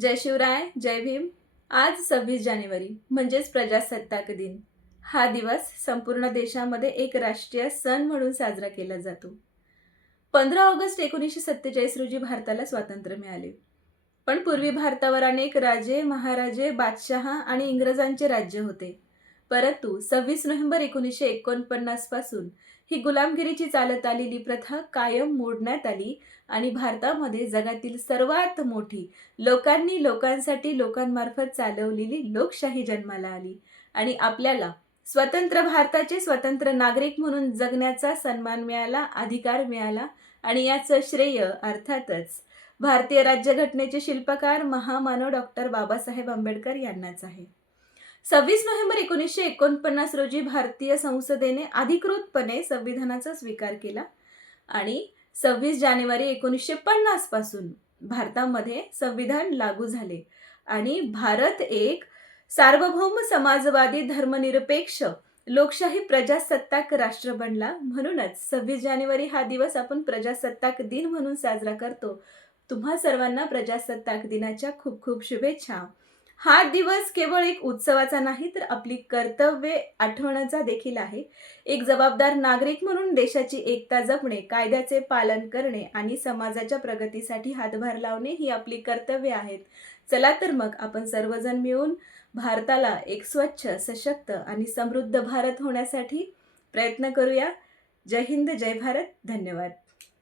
जय शिवराय, जय भीम. आज 26 जानेवारी म्हणजेच प्रजासत्ताक दिन. हा दिवस संपूर्ण देशामध्ये एक राष्ट्रीय सण म्हणून साजरा केला जातो. 15 ऑगस्ट 1947 रोजी भारताला स्वातंत्र्य मिळाले. पण पूर्वी भारतावर अनेक राजे, महाराजे, बादशहा आणि इंग्रजांचे राज्य होते. परंतु 26 नोव्हेंबर 1949 पासून ही गुलामगिरीची चालत आलेली प्रथा कायम मोडण्यात आली आणि भारतामध्ये जगातील सर्वात मोठी लोकांनी लोकांसाठी लोकांमार्फत चालवलेली लोकशाही जन्माला आली आणि आपल्याला स्वतंत्र भारताचे स्वतंत्र नागरिक म्हणून जगण्याचा सन्मान मिळाला, अधिकार मिळाला आणि याचं श्रेय अर्थातच भारतीय राज्यघटनेचे शिल्पकार महामानव डॉक्टर बाबासाहेब आंबेडकर यांनाच आहे. 26 नोव्हेंबर 1949 रोजी भारतीय संसदेने अधिकृतपणे संविधानाचा स्वीकार केला आणि 26 जानेवारी 1950 पासून भारतामध्ये संविधान लागू झाले आणि भारत एक सार्वभौम समाजवादी धर्मनिरपेक्ष लोकशाही प्रजासत्ताक राष्ट्र बनला. म्हणूनच 26 जानेवारी हा दिवस आपण प्रजासत्ताक दिन म्हणून साजरा करतो. तुम्हा सर्वांना प्रजासत्ताक दिनाच्या खूप खूप शुभेच्छा. हा दिवस केवळ एक उत्सवाचा नाही तर आपली कर्तव्ये आठवण्याचा देखील आहे. एक जबाबदार नागरिक म्हणून देशाची एकता जपणे, कायद्याचे पालन करणे आणि समाजाच्या प्रगतीसाठी हातभार लावणे ही आपली कर्तव्ये आहेत. चला तर मग आपण सर्वजण मिळून भारताला एक स्वच्छ, सशक्त आणि समृद्ध भारत होण्यासाठी प्रयत्न करूया. जय हिंद, जय भारत. धन्यवाद.